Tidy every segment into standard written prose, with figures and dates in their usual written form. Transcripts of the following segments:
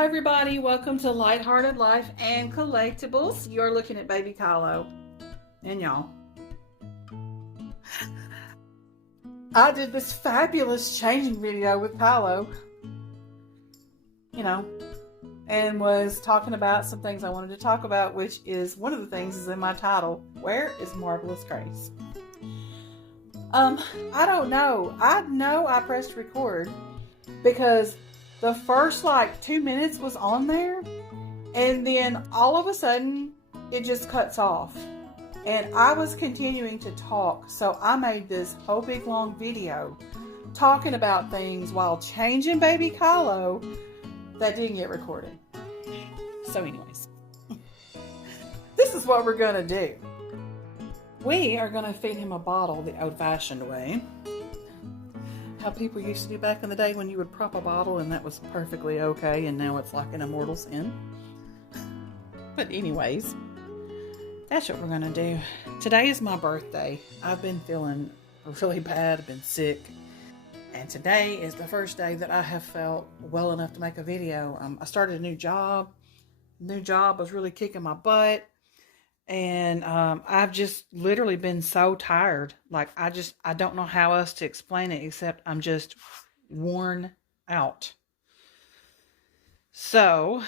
Hi everybody, welcome to Lighthearted Life and Collectibles. You're looking at baby Kylo. And y'all, I did this fabulous changing video with Kylo, and was talking about some things I wanted to talk about, which is one of the things is in my title, Where is Marvelous Grace? I don't know. I know I pressed record because the first 2 minutes was on there, and then all of a sudden it just cuts off. And I was continuing to talk, so I made this whole big long video talking about things while changing baby Kylo that didn't get recorded. So anyways, this is what we're gonna do. We are gonna feed him a bottle the old-fashioned way. How people used to do back in the day when you would prop a bottle and that was perfectly okay, and now it's like an immortal sin. But anyways, that's what we're gonna do. Today is my birthday. I've been feeling really bad. I've been sick. And today is the first day that I have felt well enough to make a video. I started a new job. The new job was really kicking my butt. And I've just literally been so tired. I don't know how else to explain it except I'm just worn out. So,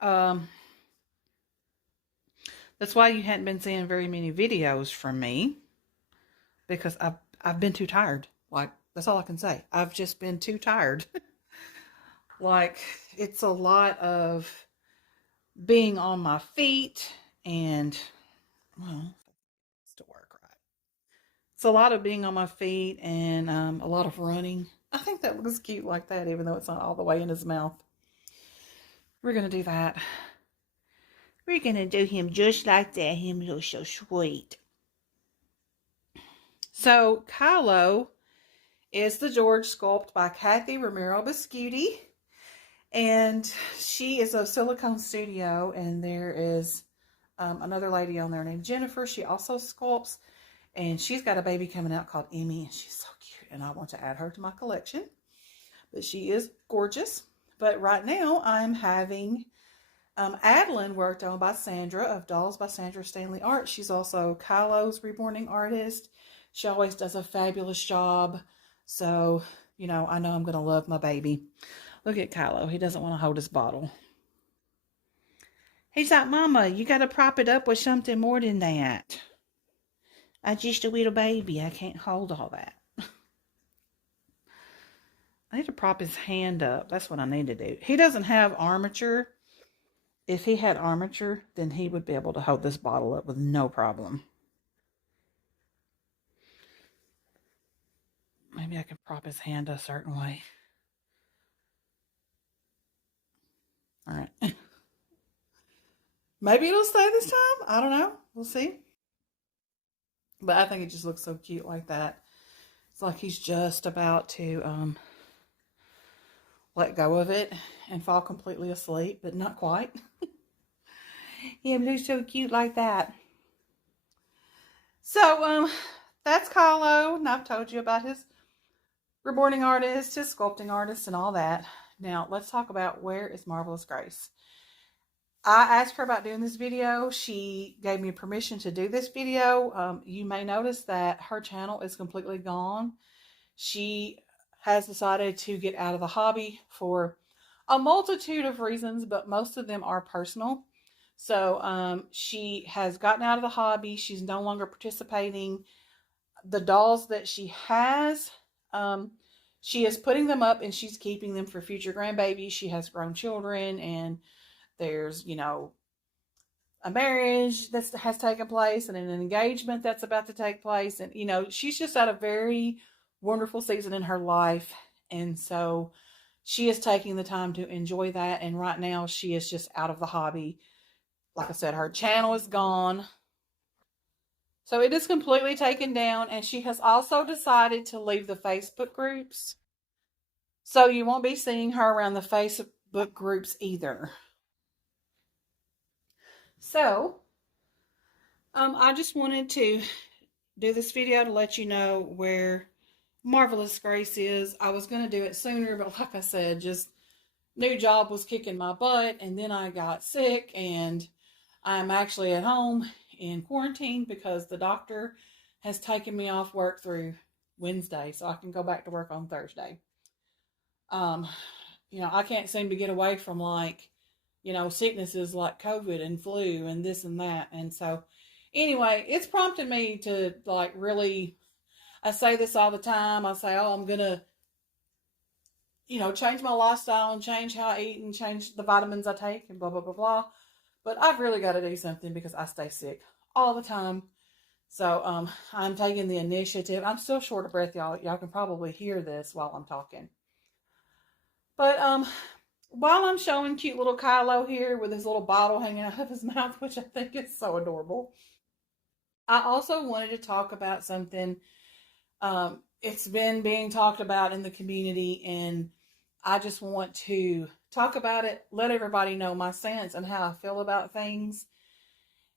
that's why you hadn't been seeing very many videos from me. Because I've been too tired. That's all I can say. I've just been too tired. It's a lot of being on my feet and... well, it's to work right. It's a lot of being on my feet and a lot of running. I think that looks cute like that, even though it's not all the way in his mouth. We're going to do that. We're going to do him just like that. Him looks so sweet. So, Kylo is the George sculpt by Kathy Romero Biscuiti. And she is a silicone studio, and there is another lady on there named Jennifer. She also sculpts, and she's got a baby coming out called Emmy, and she's so cute, and I want to add her to my collection. But she is gorgeous. But right now I'm having Adeline worked on by Sandra of Dolls by Sandra Stanley Art. She's also Kylo's reborning artist. She always does a fabulous job. So, I know I'm going to love my baby. Look at Kylo. He doesn't want to hold his bottle. He's like, Mama, you got to prop it up with something more than that. I'm just a little baby. I can't hold all that. I need to prop his hand up. That's what I need to do. He doesn't have armature. If he had armature, then he would be able to hold this bottle up with no problem. Maybe I can prop his hand a certain way. All right. Maybe it'll stay this time. I don't know. We'll see. But I think it just looks so cute like that. It's like he's just about to let go of it and fall completely asleep, but not quite. Yeah, it looks so cute like that. So, that's Kylo, and I've told you about his reborning artist, his sculpting artist, and all that. Now, let's talk about Where is Marvelous Grace? I asked her about doing this video. She gave me permission to do this video. You may notice that her channel is completely gone. She has decided to get out of the hobby for a multitude of reasons, but most of them are personal. So she has gotten out of the hobby. She's no longer participating. The dolls that she has, she is putting them up and she's keeping them for future grandbabies. She has grown children, and there's, a marriage that has taken place and an engagement that's about to take place. And, she's just at a very wonderful season in her life. And so she is taking the time to enjoy that. And right now she is just out of the hobby. Like I said, her channel is gone. So it is completely taken down. And she has also decided to leave the Facebook groups. So you won't be seeing her around the Facebook groups either. So, I just wanted to do this video to let you know where Marvelous Grace is. I was going to do it sooner, but like I said, just new job was kicking my butt, and then I got sick, and I'm actually at home in quarantine because the doctor has taken me off work through Wednesday, so I can go back to work on Thursday. Um, I can't seem to get away from sicknesses like COVID and flu and this and that. And so, anyway, it's prompted me to really. I say this all the time. I say, oh, I'm gonna, change my lifestyle and change how I eat and change the vitamins I take and blah blah blah blah. But I've really got to do something because I stay sick all the time. So I'm taking the initiative. I'm still short of breath, y'all. Y'all can probably hear this while I'm talking. But while I'm showing cute little Kylo here with his little bottle hanging out of his mouth, which I think is so adorable, I also wanted to talk about something. It's been being talked about in the community, and I just want to talk about it, let everybody know my stance and how I feel about things.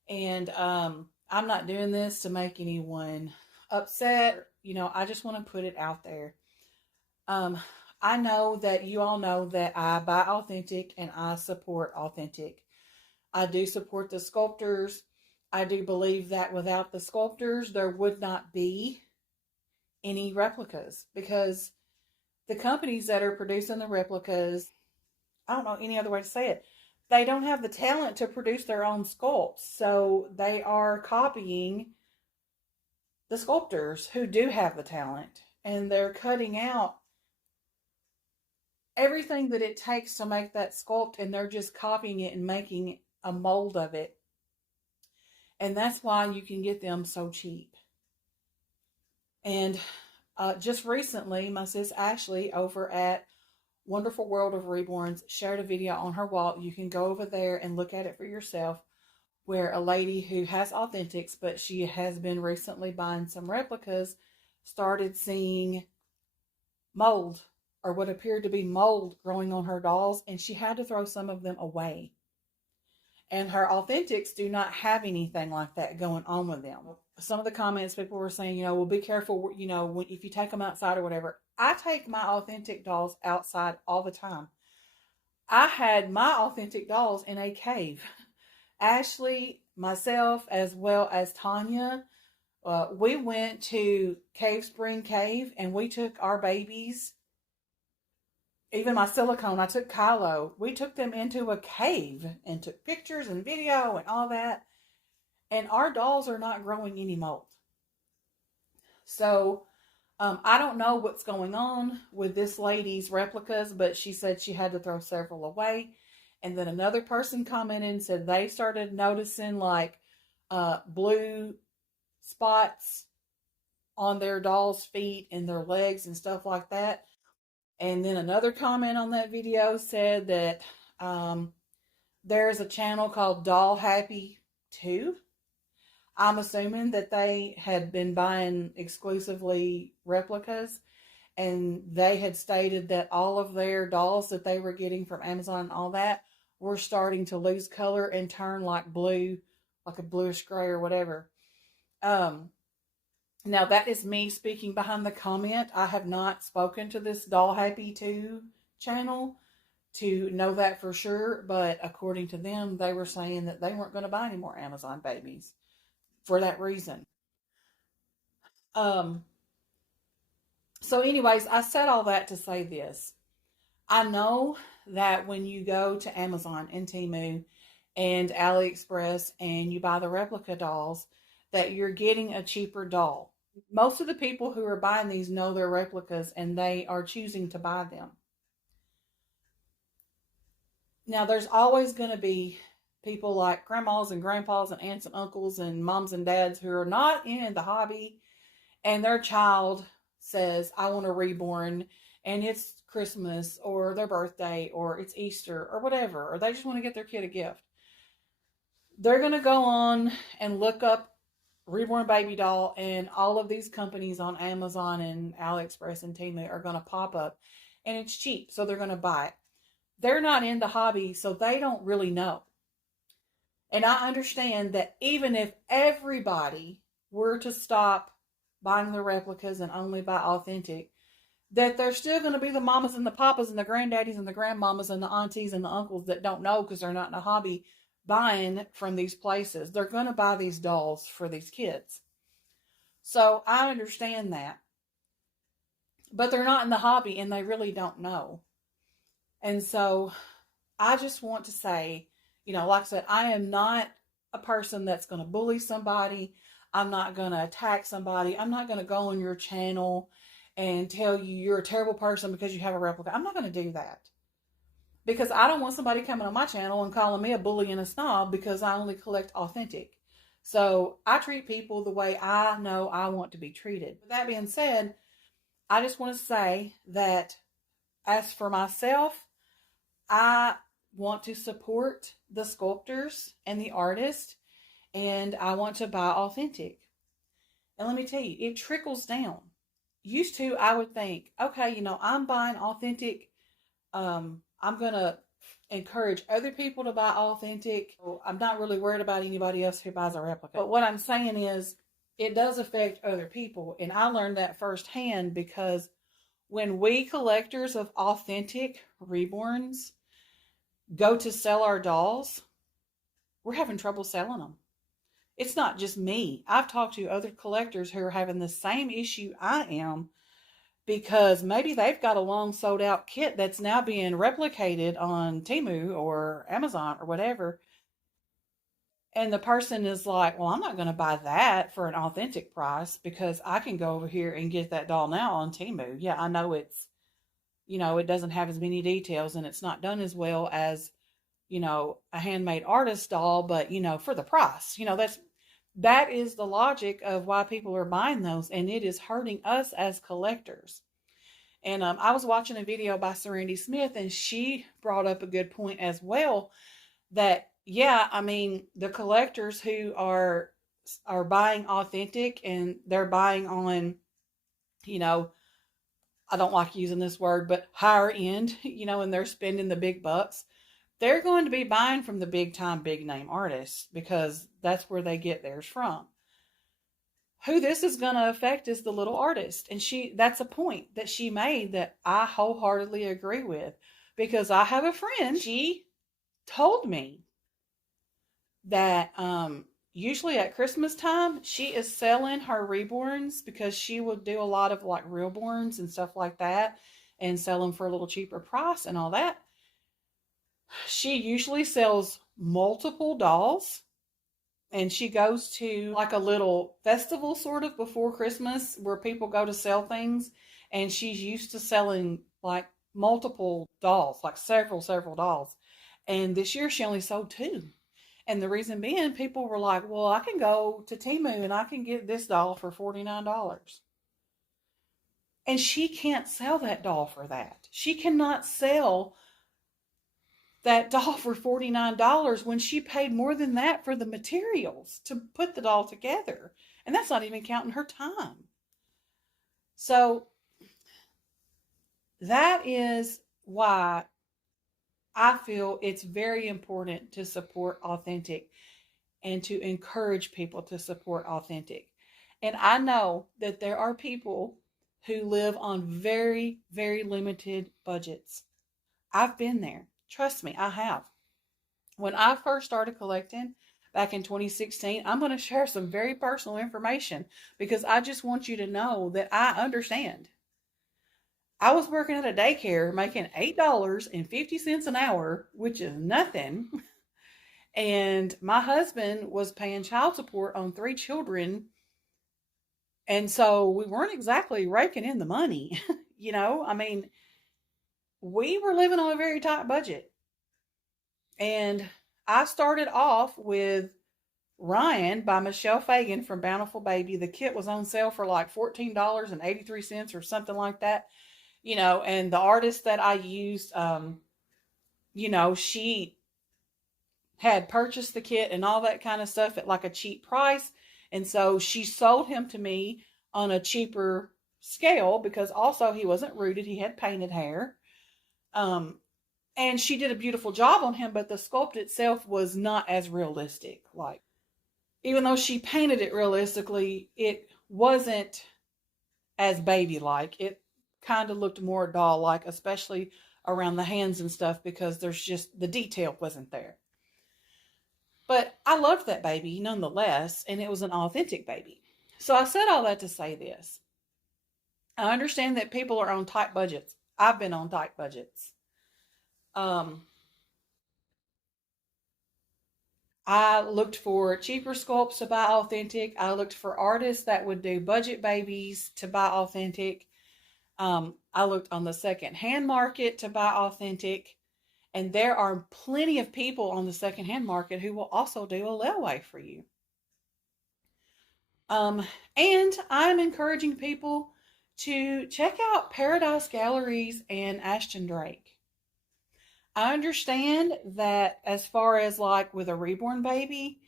And I'm not doing this to make anyone upset. I just want to put it out there. Um, I know that you all know that I buy authentic and I support authentic. I do support the sculptors. I do believe that without the sculptors, there would not be any replicas because the companies that are producing the replicas, I don't know any other way to say it, they don't have the talent to produce their own sculpts. So they are copying the sculptors who do have the talent, and they're cutting out everything that it takes to make that sculpt, and they're just copying it and making a mold of it. And that's why you can get them so cheap. And just recently, my sis Ashley over at Wonderful World of Reborns shared a video on her wall. You can go over there and look at it for yourself, where a lady who has authentics, but she has been recently buying some replicas, started seeing mold or what appeared to be mold growing on her dolls, and she had to throw some of them away. And her authentics do not have anything like that going on with them. Some of the comments people were saying, well, be careful, if you take them outside or whatever. I take my authentic dolls outside all the time. I had my authentic dolls in a cave. Ashley, myself, as well as Tanya, we went to Cave Spring Cave and we took our babies, even my silicone, I took Kylo, we took them into a cave and took pictures and video and all that. And our dolls are not growing any mold. So I don't know what's going on with this lady's replicas, but she said she had to throw several away. And then another person commented and said they started noticing blue spots on their doll's feet and their legs and stuff like that. And then another comment on that video said that there's a channel called Doll Happy 2. I'm assuming that they had been buying exclusively replicas, and they had stated that all of their dolls that they were getting from Amazon and all that were starting to lose color and turn like blue, like a bluish gray or whatever. Now that is me speaking behind the comment. I have not spoken to this Doll Happy 2 channel to know that for sure, but according to them, they were saying that they weren't going to buy any more Amazon babies for that reason. So anyways, I said all that to say this. I know that when you go to Amazon and Temu and AliExpress and you buy the replica dolls, that you're getting a cheaper doll. Most of the people who are buying these know they're replicas and they are choosing to buy them. Now, there's always going to be people like grandmas and grandpas and aunts and uncles and moms and dads who are not in the hobby, and their child says, I want a reborn, and it's Christmas or their birthday or it's Easter or whatever, or they just want to get their kid a gift. They're going to go on and look up reborn baby doll, and all of these companies on Amazon and AliExpress and Temu are going to pop up, and it's cheap, so they're going to buy it. They're not in the hobby, so they don't really know. And I understand that even if everybody were to stop buying the replicas and only buy authentic, that there's still going to be the mamas and the papas and the granddaddies and the grandmamas and the aunties and the uncles that don't know because they're not in a hobby buying from these places. They're going to buy these dolls for these kids. So I understand that. But they're not in the hobby and they really don't know. And so I just want to say, like I said, I am not a person that's going to bully somebody. I'm not going to attack somebody. I'm not going to go on your channel and tell you you're a terrible person because you have a replica. I'm not going to do that. Because I don't want somebody coming on my channel and calling me a bully and a snob because I only collect authentic. So I treat people the way I know I want to be treated. With that being said, I just want to say that as for myself, I want to support the sculptors and the artists, and I want to buy authentic. And let me tell you, it trickles down. Used to, I would think, okay, I'm buying authentic. I'm going to encourage other people to buy authentic. I'm not really worried about anybody else who buys a replica. But what I'm saying is, it does affect other people. And I learned that firsthand because when we collectors of authentic reborns go to sell our dolls, we're having trouble selling them. It's not just me. I've talked to other collectors who are having the same issue I am because maybe they've got a long sold out kit that's now being replicated on Temu or Amazon or whatever. And the person is like, well, I'm not going to buy that for an authentic price because I can go over here and get that doll now on Temu. Yeah, I know it doesn't have as many details and it's not done as well as, a handmade artist doll, but, for the price, that is the logic of why people are buying those. And it is hurting us as collectors. And I was watching a video by Serenity Smith and she brought up a good point as well that, yeah, I mean, the collectors who are buying authentic and they're buying on, I don't like using this word, but higher end, and they're spending the big bucks. They're going to be buying from the big time, big name artists because that's where they get theirs from. Who this is going to affect is the little artist. And that's a point that she made that I wholeheartedly agree with because I have a friend, she told me that usually at Christmas time, she is selling her reborns because she will do a lot of like reborns and stuff like that and sell them for a little cheaper price and all that. She usually sells multiple dolls and she goes to like a little festival sort of before Christmas where people go to sell things. And she's used to selling like multiple dolls, like several dolls. And this year she only sold 2. And the reason being, people were like, well, I can go to Temu and I can get this doll for $49. And she can't sell that doll for that. She cannot sell that doll for $49 when she paid more than that for the materials to put the doll together. And that's not even counting her time. So that is why I feel it's very important to support authentic and to encourage people to support authentic. And I know that there are people who live on very, very limited budgets. I've been there. Trust me, I have. When I first started collecting back in 2016, I'm going to share some very personal information because I just want you to know that I understand. I was working at a daycare making $8.50 an hour, which is nothing. And my husband was paying child support on 3 children. And so we weren't exactly raking in the money. I mean, we were living on a very tight budget. And I started off with Ryan by Michelle Fagan from Bountiful Baby. The kit was on sale for like $14.83 or something like that. And the artist that I used, she had purchased the kit and all that kind of stuff at like a cheap price. And so she sold him to me on a cheaper scale because also he wasn't rooted. He had painted hair. And she did a beautiful job on him, but the sculpt itself was not as realistic. Like, even though she painted it realistically, it wasn't as baby-like. It kind of looked more doll-like, especially around the hands and stuff, because there's just the detail wasn't there. But I loved that baby nonetheless, and it was an authentic baby. So I said all that to say this. I understand that people are on tight budgets. I've been on tight budgets. Um, I looked for cheaper sculpts to buy authentic. I looked for artists that would do budget babies to buy authentic. I looked on the second-hand market to buy authentic. And there are plenty of people on the second-hand market who will also do a layaway for you. And I'm encouraging people to check out Paradise Galleries and Ashton Drake. I understand that as far as like with a reborn baby,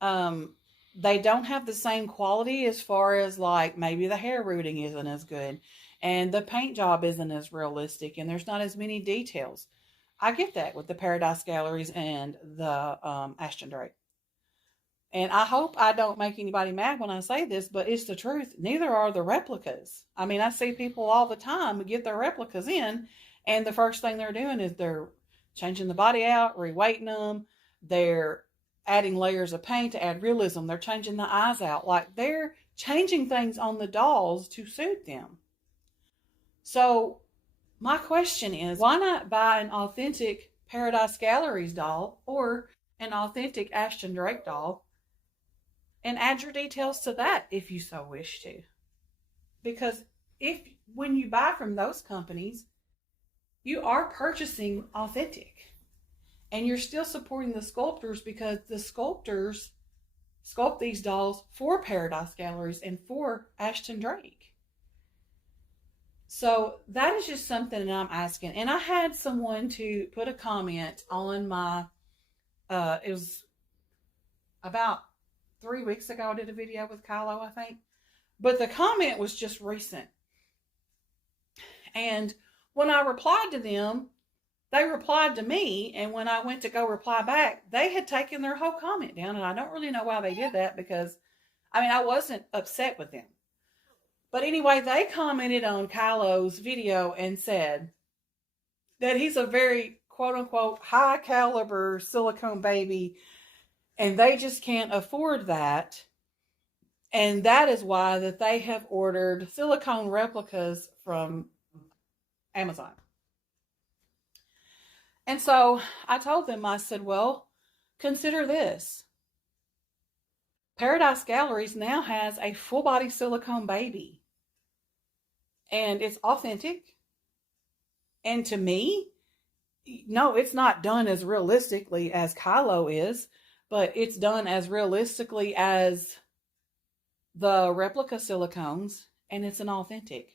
they don't have the same quality as far as like maybe the hair rooting isn't as good and the paint job isn't as realistic and there's not as many details. I get that with the Paradise Galleries and the Ashton Drake. And I hope I don't make anybody mad when I say this, but it's the truth. Neither are the replicas. I mean, I see people all the time get their replicas in, and the first thing they're doing is they're changing the body out, reweighting them. They're adding layers of paint to add realism. They're changing the eyes out. Like, they're changing things on the dolls to suit them. So my question is, why not buy an authentic Paradise Galleries doll or an authentic Ashton Drake doll and add your details to that if you so wish to? Because when you buy from those companies, you are purchasing authentic. And you're still supporting the sculptors because the sculptors sculpt these dolls for Paradise Galleries and for Ashton Drake. So that is just something that I'm asking. And I had someone to put a comment on my, it was about 3 weeks ago, I did a video with Kylo, I think. But the comment was just recent. And when I replied to them, they replied to me. And when I went to go reply back, they had taken their whole comment down. And I don't really know why they did that because, I mean, I wasn't upset with them. But anyway, they commented on Kylo's video and said that he's a very, quote unquote, high caliber silicone baby. And they just can't afford that. And that is why that they have ordered silicone replicas from Amazon. And so I told them, I said, well, consider this. Paradise Galleries now has a full body silicone baby. And it's authentic. And to me, no, it's not done as realistically as Kylo is, but it's done as realistically as the replica silicones, and it's an authentic.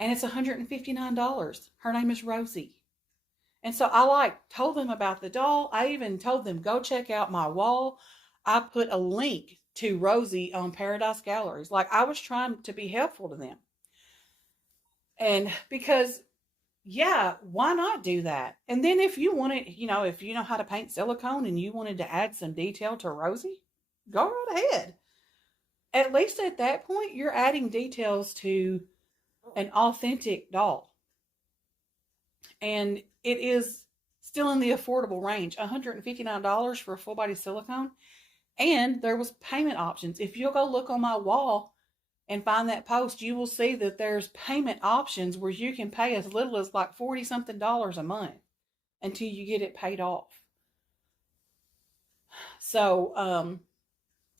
And it's $159. Her name is Rosie. And so I told them about the doll. I even told them, go check out my wall. I put a link to Rosie on Paradise Galleries. Like, I was trying to be helpful to them. And because, yeah, why not do that? And then if you wanted, if you know how to paint silicone and you wanted to add some detail to Rosie, go right ahead. At least at that point, you're adding details to an authentic doll. And it is still in the affordable range, $159 for a full body silicone. And there was payment options. If you'll go look on my wall and find that post, you will see that there's payment options where you can pay as little as like $40-something a month until you get it paid off. So,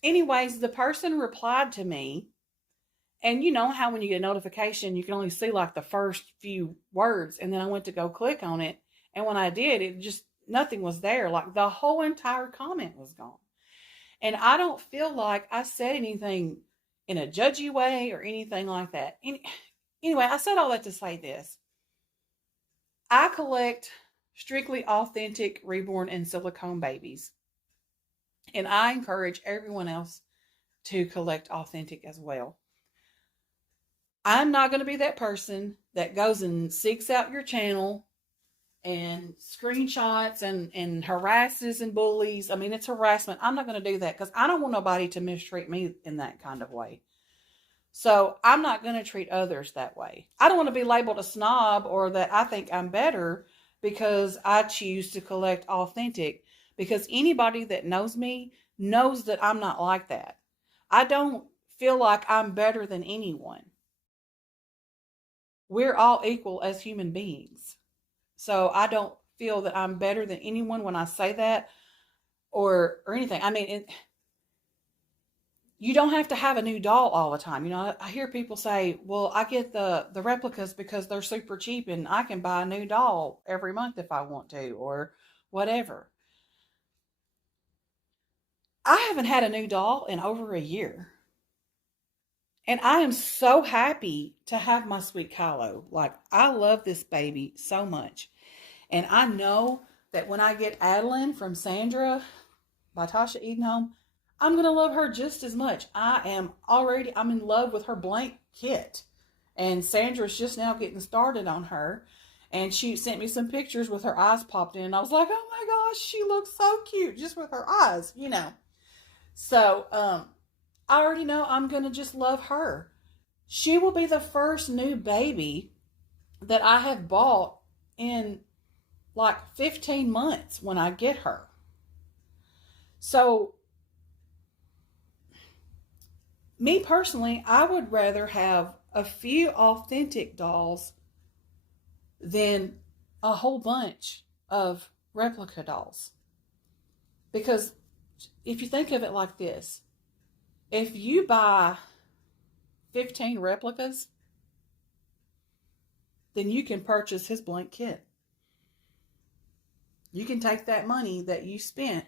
anyways, the person replied to me, and you know how when you get a notification, you can only see like the first few words, and then I went to go click on it, and when I did, it just, nothing was there. Like, the whole entire comment was gone. And I don't feel like I said anything in a judgy way or anything like that. Anyway, I said all that to say this. I collect strictly authentic reborn and silicone babies. And I encourage everyone else to collect authentic as well. I'm not going to be that person that goes and seeks out your channel and screenshots and harasses and bullies. I mean, it's harassment. I'm not going to do that because I don't want nobody to mistreat me in that kind of way. So I'm not going to treat others that way. I don't want to be labeled a snob or that I think I'm better because I choose to collect authentic. Because anybody that knows me knows that I'm not like that. I don't feel like I'm better than anyone. We're all equal as human beings. So I don't feel that I'm better than anyone when I say that or anything. I mean, you don't have to have a new doll all the time. I hear people say, well, I get the replicas because they're super cheap and I can buy a new doll every month if I want to or whatever. I haven't had a new doll in over a year. And I am so happy to have my sweet Kylo. Like, I love this baby so much. And I know that when I get Adeline from Sandra by Tasha Edenholm, I'm going to love her just as much. I'm in love with her blank kit. And Sandra's just now getting started on her. And she sent me some pictures with her eyes popped in. And I was like, oh my gosh, she looks so cute just with her eyes. So, I already know I'm going to just love her. She will be the first new baby that I have bought in like 15 months when I get her. So, me personally, I would rather have a few authentic dolls than a whole bunch of replica dolls. Because if you think of it like this, if you buy 15 replicas, then you can purchase his blank kit. You can take that money that you spent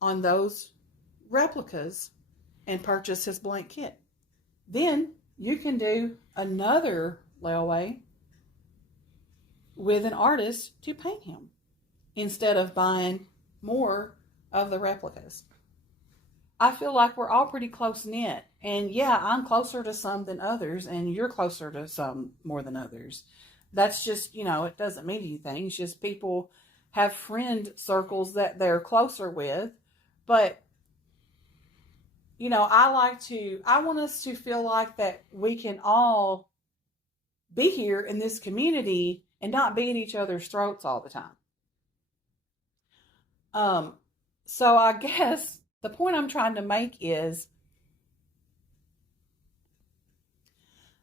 on those replicas and purchase his blank kit. Then you can do another layaway with an artist to paint him instead of buying more of the replicas. I feel like we're all pretty close knit. And yeah, I'm closer to some than others, and you're closer to some more than others. That's just, it doesn't mean anything. It's just people have friend circles that they're closer with. But, I want us to feel like that we can all be here in this community and not be at each other's throats all the time. So I guess the point I'm trying to make is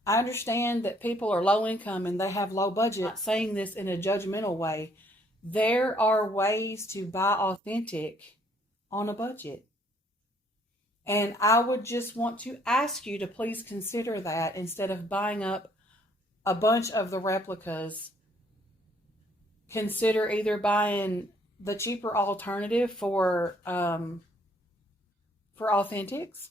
I understand that people are low income and they have low budget. I'm not saying this in a judgmental way. There are ways to buy authentic on a budget. And I would just want to ask you to please consider that instead of buying up a bunch of the replicas. Consider either buying the cheaper alternative for authentics,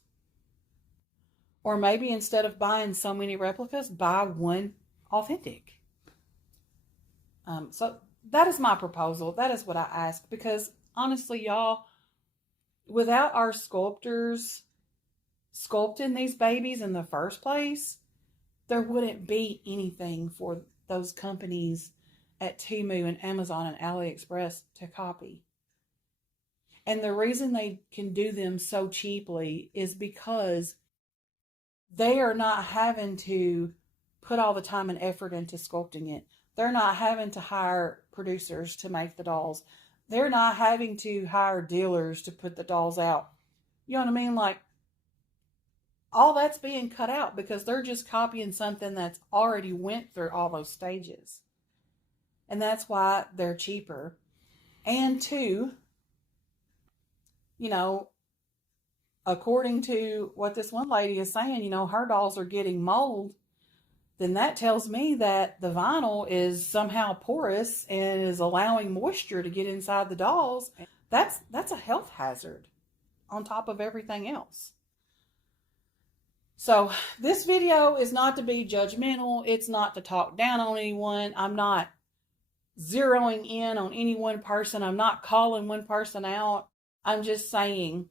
or maybe instead of buying so many replicas, buy one authentic. So that is my proposal. That is what I ask, because honestly, y'all, without our sculptors sculpting these babies in the first place, there wouldn't be anything for those companies at Temu and Amazon and AliExpress to copy. And the reason they can do them so cheaply is because they are not having to put all the time and effort into sculpting it. They're not having to hire producers to make the dolls. They're not having to hire dealers to put the dolls out. You know what I mean? Like, all that's being cut out because they're just copying something that's already went through all those stages. And that's why they're cheaper. And two, according to what this one lady is saying, her dolls are getting mold, then that tells me that the vinyl is somehow porous and is allowing moisture to get inside the dolls. That's a health hazard on top of everything else. So this video is not to be judgmental. It's not to talk down on anyone. I'm not zeroing in on any one person. I'm not calling one person out. I'm just saying,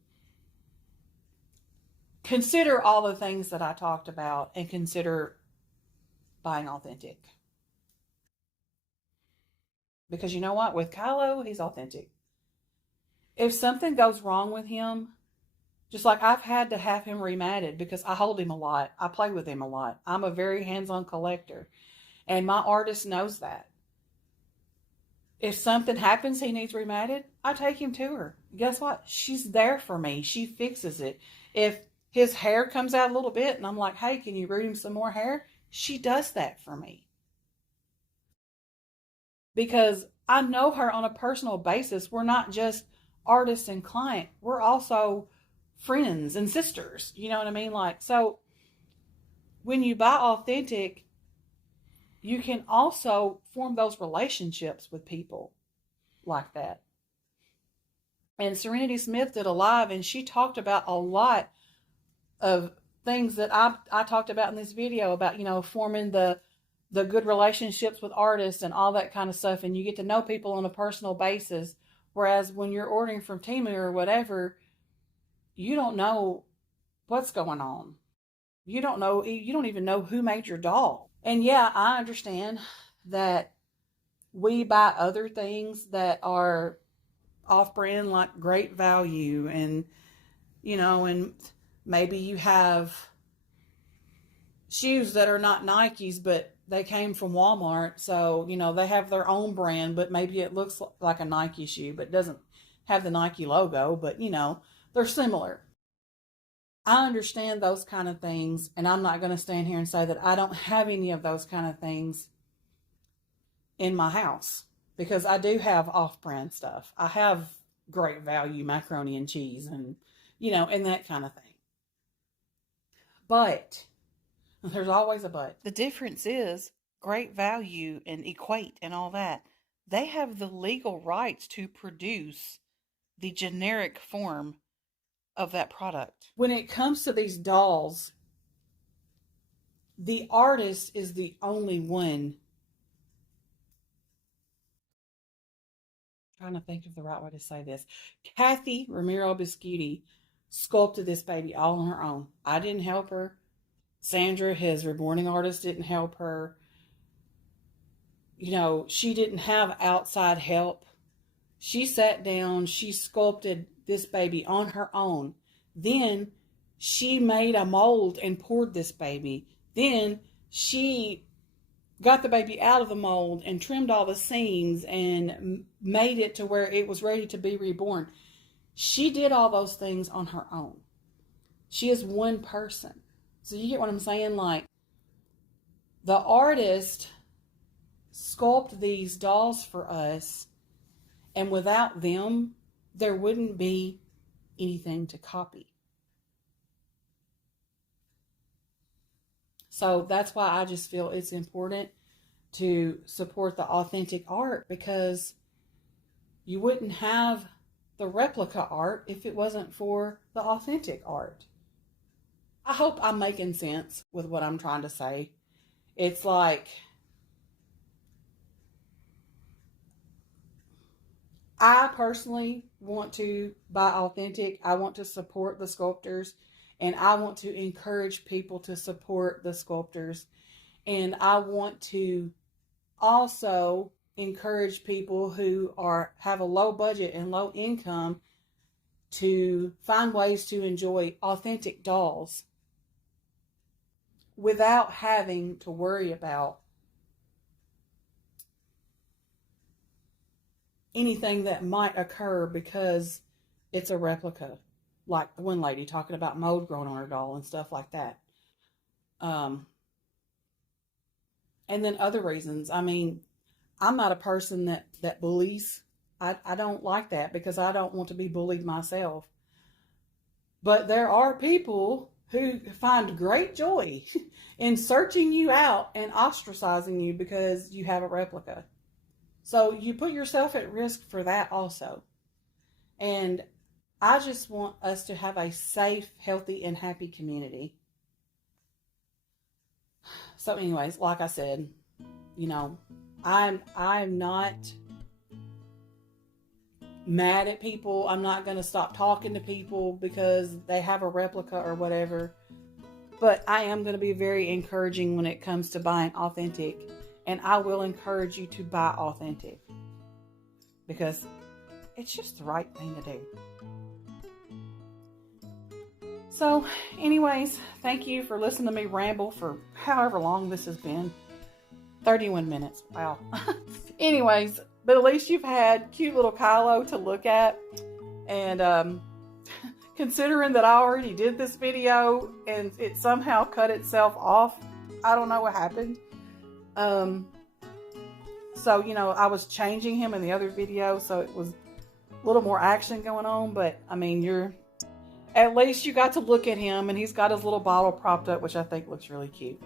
consider all the things that I talked about and consider buying authentic. Because you know what? With Kylo, he's authentic. If something goes wrong with him, Just like I've had to have him rematted because I hold him a lot. I play with him a lot. I'm a very hands-on collector. And my artist knows that. If something happens, he needs rematted, I take him to her. Guess what? She's there for me. She fixes it. If his hair comes out a little bit and I'm like, hey, can you root him some more hair? She does that for me. Because I know her on a personal basis. We're not just artist and client. We're also friends and sisters. You know what I mean? Like, so when you buy authentic, you can also form those relationships with people like that. And Serenity Smith did a live and she talked about a lot of things that I talked about in this video about, forming the good relationships with artists and all that kind of stuff. And you get to know people on a personal basis. Whereas when you're ordering from Temu or whatever, you don't know what's going on. You don't even know who made your doll. And yeah, I understand that we buy other things that are off-brand, like Great Value, and and maybe you have shoes that are not Nikes, but they came from Walmart, so they have their own brand, but maybe it looks like a Nike shoe but doesn't have the Nike logo, but they're similar. I understand those kind of things, and I'm not going to stand here and say that I don't have any of those kind of things in my house, because I do have off-brand stuff. I have Great Value macaroni and cheese and and that kind of thing. But there's always a but. The difference is Great Value and Equate and all that. They have the legal rights to produce the generic form of that product. When it comes to these dolls, the artist is the only one. I'm trying to think of the right way to say this. Kathy Ramiro Biscuiti sculpted this baby all on her own. I didn't help her. Sandra, his reborning artist, didn't help her. She didn't have outside help. She sat down, she sculpted this baby on her own. Then she made a mold and poured this baby. Then she got the baby out of the mold and trimmed all the seams and made it to where it was ready to be reborn. She did all those things on her own. She is one person. So you get what I'm saying? Like, the artist sculpted these dolls for us, and without them, there wouldn't be anything to copy. So that's why I just feel it's important to support the authentic art, because you wouldn't have the replica art if it wasn't for the authentic art. I hope I'm making sense with what I'm trying to say. It's like, I personally want to buy authentic. I want to support the sculptors, and I want to encourage people to support the sculptors. And I want to also encourage people who have a low budget and low income to find ways to enjoy authentic dolls without having to worry about anything that might occur because it's a replica. Like the one lady talking about mold growing on her doll and stuff like that. And then other reasons. I mean, I'm not a person that bullies. I don't like that, because I don't want to be bullied myself. But there are people who find great joy in searching you out and ostracizing you because you have a replica. So you put yourself at risk for that also. And I just want us to have a safe, healthy, and happy community. So anyways, like I said, I'm not mad at people. I'm not going to stop talking to people because they have a replica or whatever. But I am going to be very encouraging when it comes to buying authentic. And I will encourage you to buy authentic, because it's just the right thing to do. So anyways, thank you for listening to me ramble for however long this has been. 31 minutes. Wow. Anyways, but at least you've had cute little Kylo to look at. And considering that I already did this video and it somehow cut itself off, I don't know what happened. So, you know, I was changing him in the other video, so it was a little more action going on. But, I mean, at least you got to look at him, and he's got his little bottle propped up, which I think looks really cute.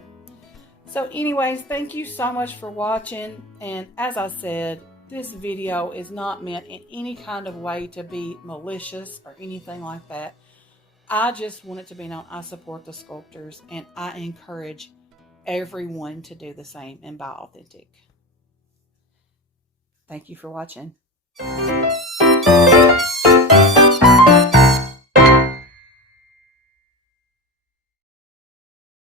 So anyways, thank you so much for watching. And as I said, this video is not meant in any kind of way to be malicious or anything like that. I just want it to be known I support the sculptors, and I encourage everyone to do the same and buy authentic. Thank you for watching.